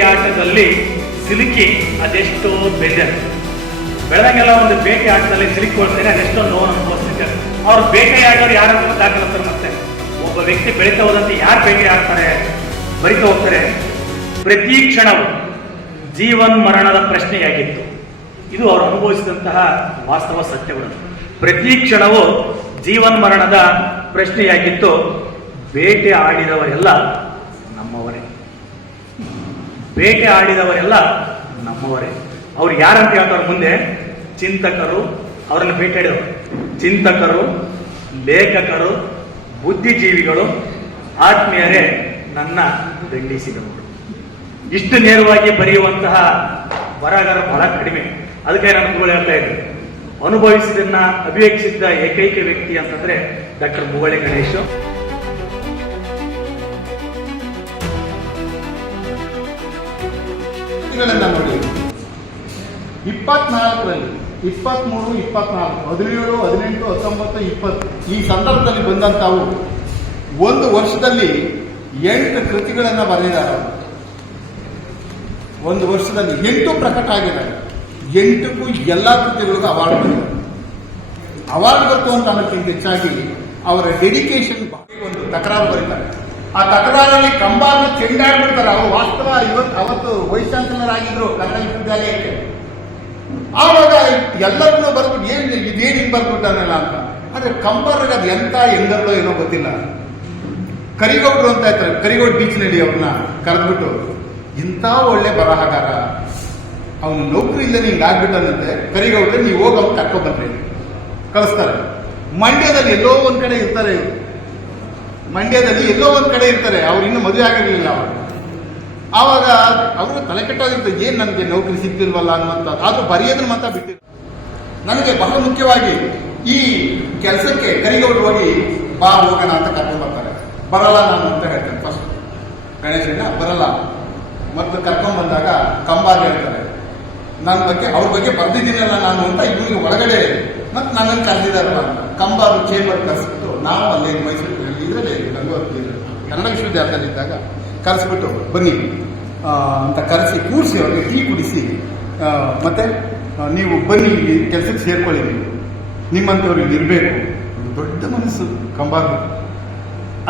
ಬೇಟೆಯಾಟದಲ್ಲಿ ಸಿಲುಕಿ ಅದೆಷ್ಟೋ ಬೇಜಾರು. ಬೆಳೆದಂಗೆಲ್ಲ ಒಂದು ಬೇಟೆ ಆಟದಲ್ಲಿ ಸಿಲುಕೊಳ್ತೇನೆ ಅದೆಷ್ಟೋ ನೋವು ಅನುಭವಿಸ್ತಾರೆ ಅವ್ರು ಬೇಟೆಯಾಡೋರು ಯಾರು ಅಂತ ಗೊತ್ತಾಗಲ್ಲ ಸರ್ ಮತ್ತೆ. ಒಬ್ಬ ವ್ಯಕ್ತಿ ಬೆಳೀತಾ ಹೋದಂತೆ ಯಾರು ಬೇಟೆ ಆಡ್ತಾರೆ ಬರಿತಾ ಹೋಗ್ತಾರೆ? ಪ್ರತಿ ಕ್ಷಣವು ಜೀವನ್ ಮರಣದ ಪ್ರಶ್ನೆಯಾಗಿತ್ತು. ಇದು ಅವರು ಅನುಭವಿಸಿದಂತಹ ವಾಸ್ತವ ಸತ್ಯಗಳು. ಪ್ರತಿ ಕ್ಷಣವು ಜೀವನ್ ಮರಣದ ಪ್ರಶ್ನೆಯಾಗಿತ್ತು. ಬೇಟೆ ಆಡಿದವರೆಲ್ಲ ಬೇಟೆ ಆಡಿದವರೆಲ್ಲ ನಮ್ಮವರೇ. ಅವ್ರು ಯಾರಂತ ಹೇಳ್ತಾರೆ ಮುಂದೆ ಚಿಂತಕರು ಅವರನ್ನು ಬೇಟೆಯಾಡಿದವರು ಚಿಂತಕರು, ಲೇಖಕರು, ಬುದ್ಧಿಜೀವಿಗಳು, ಆತ್ಮೀಯರೇ ನನ್ನ ದಂಡಿಸಿದವರು ಇಷ್ಟು ನೇರವಾಗಿ ಬರೆಯುವಂತಹ ಬರಹಗಾರ ಬಹಳ ಕಡಿಮೆ. ಅದಕ್ಕೆ ನಾನು ಹೇಳ್ತಾ ಇದ್ದೆ. ಅನುಭವಿಸಿದನ್ನ ಅಭಿವೇಕ್ಷಿಸಿದ ಏಕೈಕ ವ್ಯಕ್ತಿ ಅಂತಂದ್ರೆ ಡಾಕ್ಟರ್ ಮುಗಳಿ ಗಣೇಶ್. ಇಪ್ಪತ್ನಾಲ್ಕರಲ್ಲಿ ಇಪ್ಪತ್ಮೂರು, ಇಪ್ಪತ್ನಾಲ್ಕು, ಹದಿನೇಳು, ಹದಿನೆಂಟು, ಹತ್ತೊಂಬತ್ತು, ಇಪ್ಪತ್ತು. ಈ ಸಂದರ್ಭದಲ್ಲಿ ಬಂದಂತಾವು ಒಂದು ವರ್ಷದಲ್ಲಿ ಎಂಟು ಕೃತಿಗಳನ್ನು ಬರೆದಿದ್ದಾರೆ. ಒಂದು ವರ್ಷದಲ್ಲಿ ಎಂಟು ಪ್ರಕಟ ಆಗಿದ್ದಾರೆ. ಎಂಟಕ್ಕೂ ಎಲ್ಲ ಕೃತಿಗಳಿಗೂ ಅವಾರ್ಡ್ ಬಂದಿದೆ. ಅವಾರ್ಡ್ ಬರ್ತು ಅಂತ ಅನ್ನೋಕ್ಕಿಂತ ಹೆಚ್ಚಾಗಿ ಅವರ ಡೆಡಿಕೇಶನ್ ಒಂದು ತಕರಾರು ಬರೀತಾರೆ. ಆ ತಕರಾರಲ್ಲಿ ಕಂಬಾರ ಚೆಂಡಾಡ್ಬಿಡ್ತಾರೆ ಅವರು ವಾಸ್ತವ ಇವತ್ತು, ಅವತ್ತು ವೈಸ್ ಆಗಿದ್ರು ಕನ್ನಡ ವಿಶ್ವವಿದ್ಯಾಲಯಕ್ಕೆ. ಆವಾಗ ಎಲ್ಲರನ್ನೂ ಬರ್ಬಿಟ್ಟು ಏನು ಇದೇನು ಹಿಂಗೆ ಬರ್ಬಿಟ್ಟಾನಲ್ಲ ಅಂತ. ಆದ್ರೆ ಕಂಬರ್ಗೆ ಅದು ಎಂತ ಎಂದರ್ಲೋ ಏನೋ ಗೊತ್ತಿಲ್ಲ. ಕರಿಗೌಡ್ರು ಅಂತ ಇರ್ತಾರೆ, ಕರಿಗೌಡ್ ಬೀಚ್ನಲ್ಲಿ ಅವ್ರನ್ನ ಕರೆದ್ಬಿಟ್ಟು, ಇಂಥ ಒಳ್ಳೆ ಬರಹಗಾರ. ಅವನು ನೌಕರಿ ಇಲ್ಲ ಹಿಂಗೆ ಆಗ್ಬಿಟ್ಟನಂತೆ. ಕರಿಗೌಡ್ರೆ, ನೀವು ಹೋಗಿ ಅವ್ನು ಕರ್ಕೊಂಡ್ಬನ್ರಿ ಕಳಿಸ್ತಾರೆ. ಮಂಡ್ಯದಲ್ಲಿ ಎಲ್ಲೋ ಒಂದ್ ಕಡೆ ಇರ್ತಾರೆ ಮಂಡ್ಯದಲ್ಲಿ ಎಲ್ಲೋ ಒಂದ್ ಕಡೆ ಇರ್ತಾರೆ. ಅವ್ರು ಇನ್ನೂ ಮದುವೆ ಆಗಿರ್ಲಿಲ್ಲ ಅವರು. ಆವಾಗ ಅವರು ತಲೆ ಕೆಟ್ಟೋಗಿರ್ತದೆ ಏನ್ ನನಗೆ ನೌಕರಿ ಸಿಗ್ತಿಲ್ವಲ್ಲ ಅನ್ನುವಂಥದ್ದು. ಆದ್ರೂ ಬರೆಯೋದ್ರ ಮಾತ್ರ ಬಿಟ್ಟಿದ್ರು. ನನಗೆ ಬಹಳ ಮುಖ್ಯವಾಗಿ ಈ ಕೆಲಸಕ್ಕೆ ಕರಿಗೌಡರು ಹೋಗಿ ಬಾ ಹೋಗೋಣ ಅಂತ ಕರ್ಕೊಂಡು ಬರ್ತಾರೆ. ಬರಲ್ಲ ನಾನು ಅಂತ ಹೇಳ್ತೇನೆ ಫಸ್ಟ್ ಗಣೇಶಣ್ಣ ಬರಲ್ಲ. ಮತ್ತು ಕರ್ಕೊಂಡ್ ಬಂದಾಗ ಕಂಬಾರ್ ಹೇಳ್ತಾರೆ. ನನ್ನ ಬಗ್ಗೆ, ಅವ್ರ ಬಗ್ಗೆ ಬರ್ದಿದ್ದೀನಲ್ಲ ನಾನು ಅಂತ ಇವ್ರಿಗೆ ಒಳಗಡೆ ಮತ್ತೆ ನನ್ನನ್ನು ಕರೆದಿದ್ದಾರಲ್ಲ ಕಂಬಾರು ಚೇಂಬರ್ ಕರೆಸ್ಬಿಟ್ಟು ನಾವು ಅಲ್ಲೇ ಮೈಸೂರಿನಲ್ಲಿ ಇದರಲ್ಲಿ ಗಂಗೋತ್ರಿ ಕನ್ನಡ ವಿಶ್ವವಿದ್ಯಾಲಯದಲ್ಲಿ ಇದ್ದಾಗ ಕರೆಸ್ಬಿಟ್ಟು ಬನ್ನಿ. ಅಂತ ಕರೆಸಿ, ಕೂರಿಸಿ ಅವ್ರಿಗೆ ಟೀ ಕುಡಿಸಿ. ಮತ್ತೆ ನೀವು ಬನ್ನಿ ಇಲ್ಲಿ ಕೆಲಸಕ್ಕೆ ಸೇರ್ಕೊಳ್ಳಿ ನೀವು. ನಿಮ್ಮಂತವ್ರಿಗೆ ಇರಬೇಕು. ದೊಡ್ಡ ಮನಸ್ಸು ಕಂಬಾರು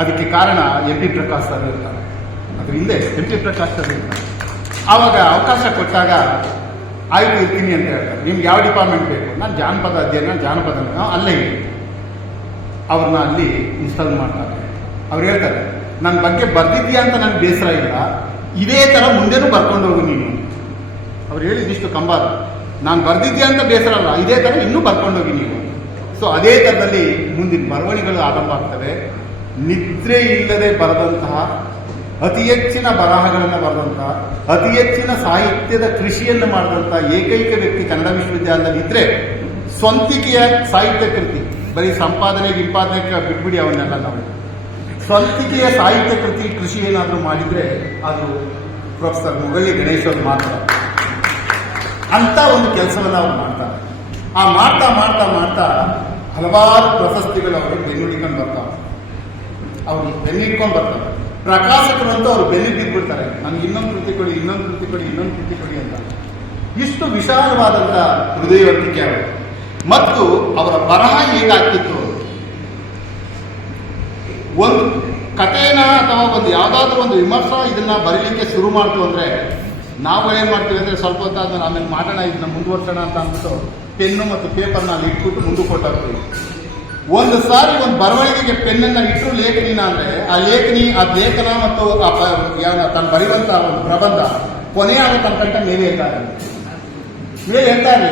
ಅದಕ್ಕೆ ಕಾರಣ ಎಂ ಪಿ ಪ್ರಕಾಶ್ ಸರ್ ಇರ್ತಾರೆ. ಅದ್ರ ಹಿಂದೆ ಎಂ ಪಿ ಪ್ರಕಾಶ್ ಸರ್ ಇರ್ತಾರೆ. ಆವಾಗ ಅವಕಾಶ ಕೊಟ್ಟಾಗ ಆಯ್ತು, ಇರ್ತೀನಿ ಅಂತ ಹೇಳ್ತಾರೆ. ನಿಮ್ಗೆ ಯಾವ ಡಿಪಾರ್ಟ್ಮೆಂಟ್ ಬೇಕು? ನಾನು ಜಾನಪದ ಅಧ್ಯಯನ, ಜಾನಪದ ಅಲ್ಲೇ. ಅವ್ರನ್ನ ಅಲ್ಲಿ ಇನ್ಸ್ಟಾಲ್ ಮಾಡ್ತಾರೆ. ಅವ್ರು ಹೇಳ್ತಾರೆ ನನ್ನ ಬಗ್ಗೆ ಬರ್ದಿದ್ಯಾ ಅಂತ ನನಗೆ ಬೇಸರ ಇಲ್ಲ. ಇದೇ ಥರ ಮುಂದೆನೂ ಬರ್ಕೊಂಡು ಹೋಗು ನೀನು. ಅವ್ರು ಹೇಳಿದಿಷ್ಟು ಕಂಬಾರ ನಾನು ಬರ್ದಿದ್ಯಾ ಅಂತ ಬೇಸರ ಅಲ್ಲ, ಇದೇ ಥರ ಇನ್ನೂ ಬರ್ಕೊಂಡು ಹೋಗಿ ನೀವು ಸೊ ಅದೇ ಥರದಲ್ಲಿ ಮುಂದಿನ ಬರವಣಿಗೆಗಳು ಆರಂಭ ಆಗ್ತವೆ. ನಿದ್ರೆ ಇಲ್ಲದೆ ಬರದಂತಹ ಅತಿ ಹೆಚ್ಚಿನ ಬರಹಗಳನ್ನು ಬರೆದಂತಹ, ಅತಿ ಹೆಚ್ಚಿನ ಸಾಹಿತ್ಯದ ಕೃಷಿಯನ್ನು ಮಾಡಿದಂತಹ ಏಕೈಕ ವ್ಯಕ್ತಿ ಕನ್ನಡ ವಿಶ್ವವಿದ್ಯಾಲಯದಲ್ಲಿ ಇದ್ರೆ ಸ್ವಂತಿಕೆಯ ಸಾಹಿತ್ಯ ಕೃತಿ. ಬರೀ ಸಂಪಾದನೆ, ಗಿಂಪಾದನೆ ಬಿಟ್ಬಿಡಿ ಅವನ್ನೆಲ್ಲ ನಾವು. ಸ್ವಂತಿಕೆಯ ಸಾಹಿತ್ಯ ಕೃತಿ ಕೃಷಿ ಏನಾದರೂ ಮಾಡಿದ್ರೆ ಅದು ಪ್ರೊಫೆಸರ್ ಮುಗಲಿ ಗಣೇಶ್ ಅವರು ಮಾತ್ರ. ಅಂತ ಒಂದು ಕೆಲಸವನ್ನು ಅವ್ರು ಮಾಡ್ತಾರೆ. ಆ ಮಾಡ್ತಾ ಮಾಡ್ತಾ ಮಾಡ್ತಾ ಹಲವಾರು ಪ್ರಶಸ್ತಿಗಳು ಅವರು ಬೆನ್ನುಡಿಕೊಂಡು ಬರ್ತಾವೆ ಅವರು ಬೆನ್ನಿಟ್ಕೊಂಡು ಬರ್ತಾರೆ. ಪ್ರಕಾಶಕರಂತೂ ಅವರು ಬೆನ್ನಿ ಬಿದ್ದುಬಿಡ್ತಾರೆ ನನಗೆ ಇನ್ನೊಂದು ಕೃತಿ ಕೊಡಿ, ಇನ್ನೊಂದು ಕೃತಿ ಕೊಡಿ, ಇನ್ನೊಂದು ಕೃತಿ ಕೊಡಿ ಅಂತ. ಇಷ್ಟು ವಿಶಾಲವಾದಂಥ ಹೃದಯವಂತಿಕೆ ಅವರು. ಮತ್ತು ಅವರ ಬರಹ ಹೇಗಾಗ್ತಿತ್ತು? ಒಂದು ಕಥೆನ ಅಥವಾ ಒಂದು ಯಾವುದಾದ್ರೂ ಒಂದು ವಿಮರ್ಶ ಇದನ್ನ ಬರೀಲಿಕ್ಕೆ ಶುರು ಮಾಡ್ತು ಅಂದ್ರೆ ನಾವು ಏನ್ ಮಾಡ್ತೀವಿ ಅಂದ್ರೆ ಸ್ವಲ್ಪ ಹೊತ್ತಾದ್ಮೇಲೆ ಆಮೇಲೆ ಮಾಡೋಣ, ಇದನ್ನ ಮುಂದುವರ್ಸೋಣ ಅಂತ ಅಂದ್ಬಿಟ್ಟು ಪೆನ್ನು ಮತ್ತು ಪೇಪರ್ನ ಅಲ್ಲಿ ಇಟ್ಬಿಟ್ಟು ಮುಂದೆ ಕೊಟ್ಟಾಗ್ತೀವಿ ಒಂದು ಸಾರಿ ಒಂದು ಬರವಣಿಗೆಗೆ ಪೆನ್ನನ್ನ ಇಟ್ಟು ಲೇಖನಿನ ಅಂದ್ರೆ ಆ ಲೇಖನಿ, ಆ ಲೇಖನ ಮತ್ತು ಆ ಪ- ಯಾವ ತಾನು ಬರೆಯುವಂತಹ ಒಂದು ಪ್ರಬಂಧ ಕೊನೆಯಾಗ ತನಕ ಮೇಲೆ ಹೇಳ್ತಾರೆ ಮೇಲೆ ಹೇಳ್ತಾರೆ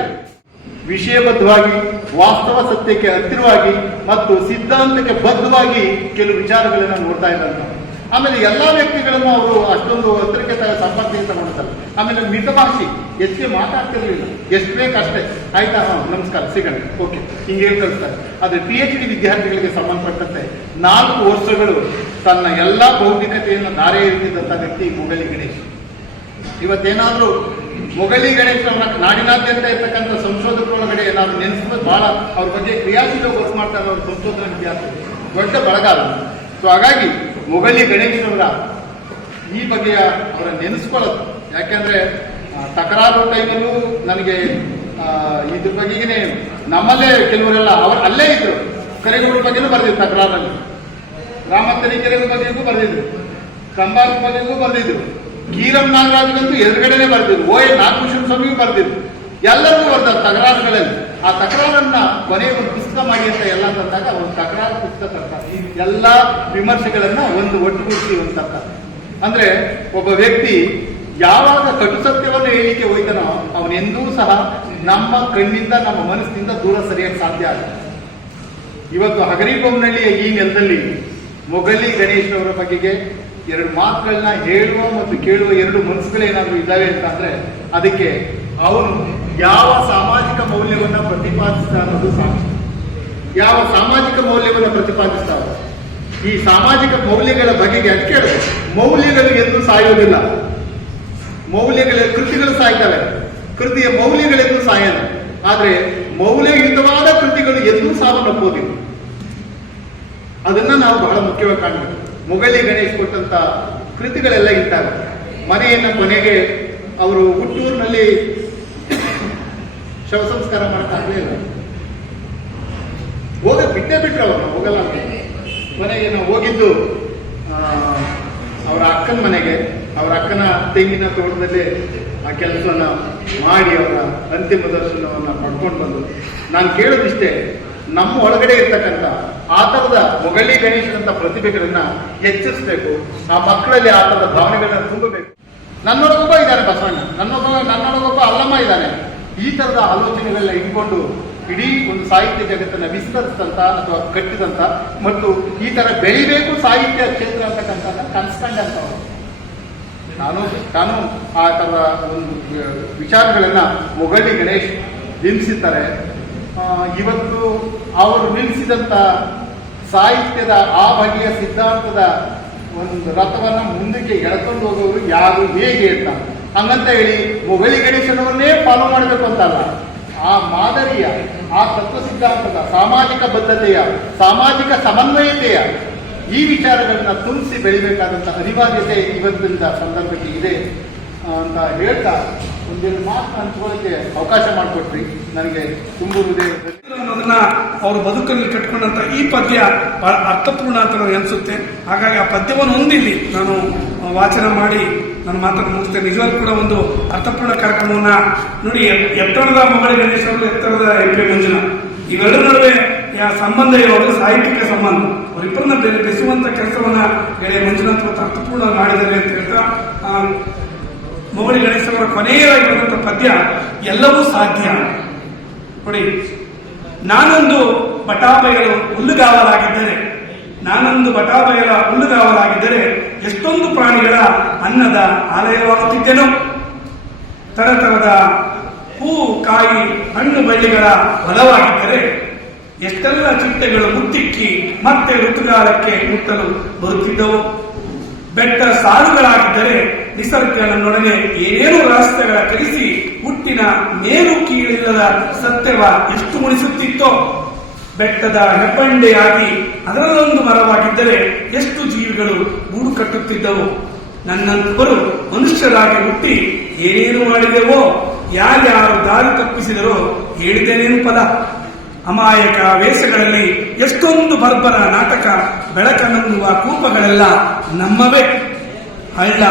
ವಿಷಯಬದ್ಧವಾಗಿ, ವಾಸ್ತವ ಸತ್ಯಕ್ಕೆ ಹತ್ತಿರವಾಗಿ ಮತ್ತು ಸಿದ್ಧಾಂತಕ್ಕೆ ಬದ್ಧವಾಗಿ ಕೆಲವು ವಿಚಾರಗಳನ್ನ ನೋಡ್ತಾ ಇದ್ದಂತ. ಆಮೇಲೆ ಎಲ್ಲಾ ವ್ಯಕ್ತಿಗಳನ್ನು ಅವರು ಅಷ್ಟೊಂದು ಹತ್ತಿರಕ್ಕೆ ತರ ಸಂಪರ್ಕಕ್ಕೆ ತಗೊಂಡಿರ್ತಾರೆ ಆಮೇಲೆ ಮಿತಭಾಷಿ, ಹೆಚ್ಚಿಗೆ ಮಾತಾಡ್ತಿರ್ಲಿಲ್ಲ. ಎಷ್ಟು ಬೇಕಷ್ಟೇ ಆಯ್ತಾ? ಹಾ, ನಮಸ್ಕಾರ. ಸಿಗೋಣ. ಓಕೆ. ಹಿಂಗೆ ಹೇಳಿ ಕಳಿಸ್ತಾರೆ ಆದ್ರೆ ಪಿ ಎಚ್ ಡಿ ವಿದ್ಯಾರ್ಥಿಗಳಿಗೆ ಸಂಬಂಧಪಟ್ಟಂತೆ ನಾಲ್ಕು ವರ್ಷಗಳು ತನ್ನ ಎಲ್ಲಾ ಬೌದ್ಧಿಕತೆಯನ್ನು ದಾರೆ ಎರೆದಿದ್ದಂಥ ವ್ಯಕ್ತಿ ಮುಗಲಿ ಗಣೇಶ್. ಇವತ್ತೇನಾದ್ರೂ ಮೊಗಲಿ ಗಣೇಶ್ ಅವರ ನಾಡಿನಾದ್ಯಂತ ಇರ್ತಕ್ಕಂಥ ಸಂಶೋಧಕರೊಳಗಡೆ ನಾವು ನೆನೆಸಿದ್ರೆ ಬಹಳ ಅವ್ರ ಬಗ್ಗೆ ಕ್ರಿಯಾಶೀಲ ವರ್ಕ್ ಮಾಡ್ತಾ ಇರೋ ಸಂಶೋಧನಾ ವಿದ್ಯಾರ್ಥಿ ದೊಡ್ಡ ಬಳಗಾಲ ಸೊ ಹಾಗಾಗಿ ಮೊಗಲಿ ಗಣೇಶ್ ಅವರ ಈ ಬಗೆಯ ಅವರ ನೆನೆಸ್ಕೊಳ್ಳೋದು. ಯಾಕೆಂದ್ರೆ ತಕರಾರು ಟೈಮಲ್ಲೂ ನನಗೆ ಇದ್ರ ಬಗೆಗೆ ನಮ್ಮಲ್ಲೇ ಕೆಲವರೆಲ್ಲ ಅವರು ಅಲ್ಲೇ ಇದ್ರು. ಕರೆಗಳ ಬಗ್ಗೆನೂ ಬರೆದಿದ್ರು ತಕರಾರಲ್ಲಿ. ರಾಮ ತರೀಕೆರೆಗಳ ಬಗ್ಗೆಗೂ ಬರೆದಿದ್ರು. ಕಂಬಾರ ಬಗ್ಗೆಗೂ ಬರ್ದಿದ್ರು. ಗೀರಂ ನಾಗರಾಜ್ಗಂತೂ ಎದುರುಗಡೆನೆ ಬರ್ತಿದ್ರು. ಓ ಎ ನಾಗಭೂಷಣ ಸ್ವಾಮಿಗೂ ಬರ್ತಿದ್ರು. ಎಲ್ಲರಿಗೂ ಬರ್ತದೆ ತಕರಾರುಗಳಲ್ಲಿ. ಆ ತಕರಾರನ್ನ ಕೊನೆಯ ಒಂದು ಪುಸ್ತಕ ಮಾಡಿ ಅಂತ ಎಲ್ಲ ತಂದಾಗ ಒಂದು ತಕರಾರು ಪುಸ್ತಕ ತರ್ತಾರೆ. ಎಲ್ಲ ವಿಮರ್ಶೆಗಳನ್ನ ಒಂದು ಒಟ್ಟುಗೂಡಿಸಿ ಒಂದು ತರ್ತಾರೆ. ಅಂದ್ರೆ ಒಬ್ಬ ವ್ಯಕ್ತಿ ಯಾವಾಗ ಕಟು ಸತ್ಯವನ್ನು ಹೇಳಿಕೆ ಹೋಯ್ತಾನೋ, ಅವನೆಂದೂ ಸಹ ನಮ್ಮ ಕಣ್ಣಿಂದ, ನಮ್ಮ ಮನಸ್ಸಿನಿಂದ ದೂರ ಸರಿಯಕ್ಕೆ ಸಾಧ್ಯ ಆಗುತ್ತೆ ಇವತ್ತು ಹಗರಿಬೊಮ್ಮನಹಳ್ಳಿಯ ಈ ನೆಲದಲ್ಲಿ ಮೊಗಲಿ ಗಣೇಶ್ ಅವರ ಬಗೆಗೆ ಎರಡು ಮಾತುಗಳನ್ನ ಹೇಳುವ ಮತ್ತು ಕೇಳುವ ಎರಡು ಮನಸ್ಸುಗಳೇನಾದ್ರೂ ಇದ್ದಾವೆ ಅಂತಂದ್ರೆ ಅದಕ್ಕೆ ಅವನು ಯಾವ ಸಾಮಾಜಿಕ ಮೌಲ್ಯವನ್ನ ಪ್ರತಿಪಾದಿಸ್ತಾ ಅನ್ನೋದು ಸಾಕ್ಷಿ ಯಾವ ಸಾಮಾಜಿಕ ಮೌಲ್ಯವನ್ನು ಪ್ರತಿಪಾದಿಸ್ತಾವ ಈ ಸಾಮಾಜಿಕ ಮೌಲ್ಯಗಳ ಬಗೆಗೆ ಅದಕ್ಕೆ ಮೌಲ್ಯಗಳು ಎಂದು ಸಾಯೋದಿಲ್ಲ ಮೌಲ್ಯಗಳ ಕೃತಿಗಳು ಸಾಯ್ತವೆ. ಕೃತಿಯ ಮೌಲ್ಯಗಳೆಂದು ಸಾಯಲ್ಲ. ಆದ್ರೆ ಮೌಲ್ಯಯುತವಾದ ಕೃತಿಗಳು ಎಂದೂ ಸಾವನ್ನಪ್ಪೋದಿಲ್ಲ ಅದನ್ನ ನಾವು ಬಹಳ ಮುಖ್ಯವಾಗಿ ಕಾಣಬೇಕು. ಮೊಗಲಿ ಗಣೇಶ್ ಕೊಟ್ಟಂತ ಕೃತಿಗಳೆಲ್ಲ ಇದ್ದಾವೆ. ಮನೆಯನ್ನು ಕೊನೆಗೆ ಅವರು ಹುಟ್ಟೂರಿನಲ್ಲಿ ಶವ ಸಂಸ್ಕಾರ ಮಾಡ್ತಾ ಇರಲಿಲ್ಲ ಹೋಗ ಬಿಟ್ಟೇ ಬಿಟ್ರು ಅವರು, ಹೋಗಲ್ಲ ಮನೆಗೆ ಹೋಗಿದ್ದು ಅವರ ಅಕ್ಕನ ಮನೆಗೆ, ಅವರ ಅಕ್ಕನ ತೆಂಗಿನ ತೋಟದಲ್ಲಿ ಆ ಕೆಲಸವನ್ನ ಮಾಡಿ ಅವರ ಅಂತಿಮ ದರ್ಶನವನ್ನು ಪಡ್ಕೊಂಡು ಬಂದು. ನಾನು ಕೇಳೋದಿಷ್ಟೇ ನಮ್ಮ ಒಳಗಡೆ ಇರ್ತಕ್ಕಂಥ ಆ ಥರದ ಮೊಗಳಿ ಗಣೇಶನಂಥ ಪ್ರತಿಭೆಗಳನ್ನ ಎಚ್ಚರಿಸಬೇಕು ಆ ಮಕ್ಕಳಲ್ಲಿ ಆ ಥರದ ಭಾವನೆಗಳನ್ನ ತುಂಬಬೇಕು. ನನ್ನೊಳಗೊಬ್ಬ ಇದ್ದಾನೆ ಬಸವಣ್ಣ. ನನ್ನೊಬ್ಬ ನನ್ನೊಳಗೊಬ್ಬ ಅಲ್ಲಮ್ಮ ಇದ್ದಾನೆ. ಈ ಥರದ ಆಲೋಚನೆಗಳನ್ನ ಇಟ್ಕೊಂಡು ಇಡೀ ಒಂದು ಸಾಹಿತ್ಯ ಜಗತ್ತನ್ನ ವಿಸ್ತರಿಸಿದಂತ ಅಥವಾ ಕಟ್ಟಿದಂತ ಮತ್ತು ಈ ತರ ಬೆಳಿಬೇಕು ಸಾಹಿತ್ಯ ಕ್ಷೇತ್ರ ಅಂತಕ್ಕಂಥ ಅಂತ ನಾನು ನಾನು ಆ ಥರ ಒಂದು ವಿಚಾರಗಳನ್ನ ಮೊಗಳಿ ಗಣೇಶ್ ನಿಲ್ಲಿಸಿದ್ದಾರೆ ಆ, ಇವತ್ತು ಅವರು ನಿಲ್ಲಿಸಿದಂತ ಸಾಹಿತ್ಯದ ಆ ಬಗೆಯ ಸಿದ್ಧಾಂತದ ಒಂದು ರಥವನ್ನು ಮುಂದಕ್ಕೆ ಎಳ್ಕೊಂಡು ಹೋಗೋರು ಯಾರು ಹೇಗೆ ಅಂತ. ಹಂಗಂತ ಹೇಳಿ ಮೊಗಲಿ ಗಣೇಶನವನ್ನೇ ಫಾಲೋ ಮಾಡಬೇಕು ಅಂತಲ್ಲ. ಆ ಮಾದರಿಯ, ಆ ತತ್ವ ಸಿದ್ಧಾಂತದ ಸಾಮಾಜಿಕ ಬದ್ಧತೆಯ, ಸಾಮಾಜಿಕ ಸಮನ್ವಯತೆಯ ಈ ವಿಚಾರಗಳನ್ನ ತುಂಬಿಸಿ ಬೆಳಿಬೇಕಾದಂತ ಅನಿವಾರ್ಯತೆ ಇವತ್ತಿನ ಸಂದರ್ಭಕ್ಕೆ ಇದೆ. ಅಂತ ಹೇಳ್ತಾ ಒಂದಿನ ಮಾತು ಹಂಚ್ಕೊಳ್ಳಿಕ್ಕೆ ಅವಕಾಶ ಮಾಡಿಕೊಟ್ರಿ. ನನಗೆ ತುಂಬು ಹೃದಯ ಅನ್ನೋದನ್ನ ಅವ್ರ ಬದುಕಲ್ಲಿ ಕಟ್ಕೊಂಡಂತ ಈ ಪದ್ಯ ಬಹಳ ಅರ್ಥಪೂರ್ಣ ಅಂತ ನನಗೆ ಅನಿಸುತ್ತೆ. ಹಾಗಾಗಿ ಆ ಪದ್ಯವನ್ನು ಹೊಂದಿಲ್ಲಿ ನಾನು ವಾಚನ ಮಾಡಿ ನನ್ನ ಮಾತನ್ನು ಮುಗಿಸ್ತೇನೆ. ನಿಜವಾಗ್ಲೂ ಕೂಡ ಒಂದು ಅರ್ಥಪೂರ್ಣ ಕಾರ್ಯಕ್ರಮವನ್ನ ನೋಡಿ ಎತ್ತರದ ಮಗಳ ಗಣೇಶ ಎತ್ತರದ ಎಂ ಪಿ ಮಂಜುನ ಇವೆರಡರ ನಡುವೆ ಸಂಬಂಧ ಇರೋದು ಸಾಹಿತ್ಯಿಕ ಸಂಬಂಧ. ಅವರಿಬ್ಬರನ್ನ ಬೆಸುವಂತ ಕೆಲಸವನ್ನ ಗೆಳೆಯ ಮಂಜುನಾಥ್ ಅರ್ಥಪೂರ್ಣ ಮಾಡಿದ್ದಾರೆ ಅಂತ ಹೇಳ್ತಾ ಮೊಗಳಿ ಗಣೇಶವರ ಬರುವಂತ ಪದ್ಯ ಎಲ್ಲವೂ ಸಾಧ್ಯ. ನೋಡಿ, ನಾನೊಂದು ಬಟಾಬಯಲು ಹುಲ್ಲುಗಾವಲಾಗಿದ್ದರೆ, ನಾನೊಂದು ಬಟಾಬಯಲ ಹುಲ್ಲುಗಾವಲಾಗಿದ್ದರೆ ಎಷ್ಟೊಂದು ಪ್ರಾಣಿಗಳ ಅನ್ನದ ಆಲಯವಾಗುತ್ತಿದ್ದೆನೋ. ತರತರದ ಹೂ, ಕಾಯಿ, ಹಣ್ಣು, ಬಳ್ಳಿಗಳ ಬಲವಾಗಿದ್ದರೆ ಎಷ್ಟೆಲ್ಲ ಚಿಟ್ಟೆಗಳು ಮುತ್ತಿಕ್ಕಿ ಮತ್ತೆ ಋತುಗಾಲಕ್ಕೆ ಮುಟ್ಟಲು ಬರುತ್ತಿದ್ದವು. ಬೆಟ್ಟ ಸಾಲುಗಳಾಗಿದ್ದರೆ ನಿಸರ್ಗಗಳನ್ನೊಡನೆ ಏನೇನು ರಹಸ್ಯಗಳ ಕಲಿಸಿ ಹುಟ್ಟಿನ ಮೇಲು ಕೀಳಿಲ್ಲದ ಸತ್ಯವ ಎಷ್ಟು ಮುಳಿಸುತ್ತಿತ್ತೋ ಬೆಟ್ಟದ ಹೆಬ್ಬಂಡೆಯಾಗಿ ಅದರಲ್ಲೊಂದು ಮರವಾಗಿದ್ದರೆ ಎಷ್ಟು ಜೀವಿಗಳು ಗೂಡು ಕಟ್ಟುತ್ತಿದ್ದವು. ನನ್ನಂತವರು ಮನುಷ್ಯರಾಗಿ ಹುಟ್ಟಿ ಏನೇನು ಮಾಡಿದೆವೋ, ಯಾರ್ಯಾರು ದಾರಿ ತಪ್ಪಿಸಿದರೋ ಹೇಳಿದ್ದೇನೇನು ಪದ. ಅಮಾಯಕ ವೇಷಗಳಲ್ಲಿ ಎಷ್ಟೊಂದು ಬರ್ಬರ ನಾಟಕ ಬೆಳಕನ್ನುವ ಕೂಪಗಳೆಲ್ಲ ನಮ್ಮವೇ. ಹಳ್ಳ,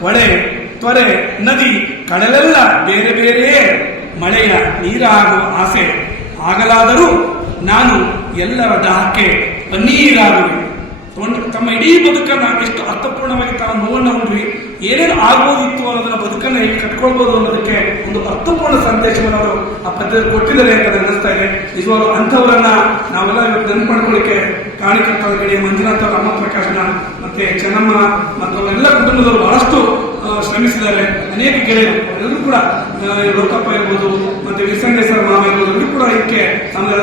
ಹೊಳೆ, ತೊರೆ, ನದಿ, ಕಡಲೆಲ್ಲ ಬೇರೆ ಬೇರೆಯೇ. ಮಳೆಯ ನೀರಾಗುವ ಆಸೆ ಆಗಲಾದರೂ ನಾನು ಎಲ್ಲರ ದಾಹಕ್ಕೆ ಪನ್ನೀರಾಗುವೆ ತಮ್ಮ ಇಡೀ ಬದುಕನ್ನು ಎಷ್ಟು ಅರ್ಥಪೂರ್ಣವಾಗಿ ತಾನು ನೋವನ್ನು ಏನೇನು ಆಗ್ಬೋದಿತ್ತು ಅನ್ನೋದನ್ನ ಬದುಕನ್ನು ಹೇಗೆ ಕಟ್ಕೊಳ್ಬೋದು ಅನ್ನೋದಕ್ಕೆ ಒಂದು ಅರ್ಥಪೂರ್ಣ ಸಂದೇಶವನ್ನು ಅವರು ಆ ಪದ್ಧತಿ ಕೊಟ್ಟಿದ್ದಾರೆ ಅಂತ ಅನ್ನಿಸ್ತಾ ಇದೆ. ನಿಜವಾಗ್ಲೂ ಅಂಥವರನ್ನ ನಾವೆಲ್ಲ ನೆನಪು ಮಾಡ್ಕೊಳ್ಳಿಕ್ಕೆ ಕಾಣಿಕರ್ತರ ಗಡಿಯ ಮಂಜುನಾಥ ಅಮ್ಮ ಪ್ರಕಾಶನ ಮತ್ತೆ ಚೆನ್ನಮ್ಮ ಮತ್ತು ಅವರೆಲ್ಲ ಕುಟುಂಬದವರು ಬಹಳಷ್ಟು ಶ್ರಮಿಸಿದ್ದಾರೆ. ಅನೇಕ ಗೆಳೆಯರು ಎಲ್ಲರೂ ಕೂಡ ಲೋಕಪ್ಪ ಇರ್ಬೋದು, ಮತ್ತೆ ವಿಸಂಗೇಶ್ವರ ಮಾಮ ಇರ್ಬೋದು, ಎಲ್ಲರೂ ಕೂಡ ಇದಕ್ಕೆ ಸಮಯ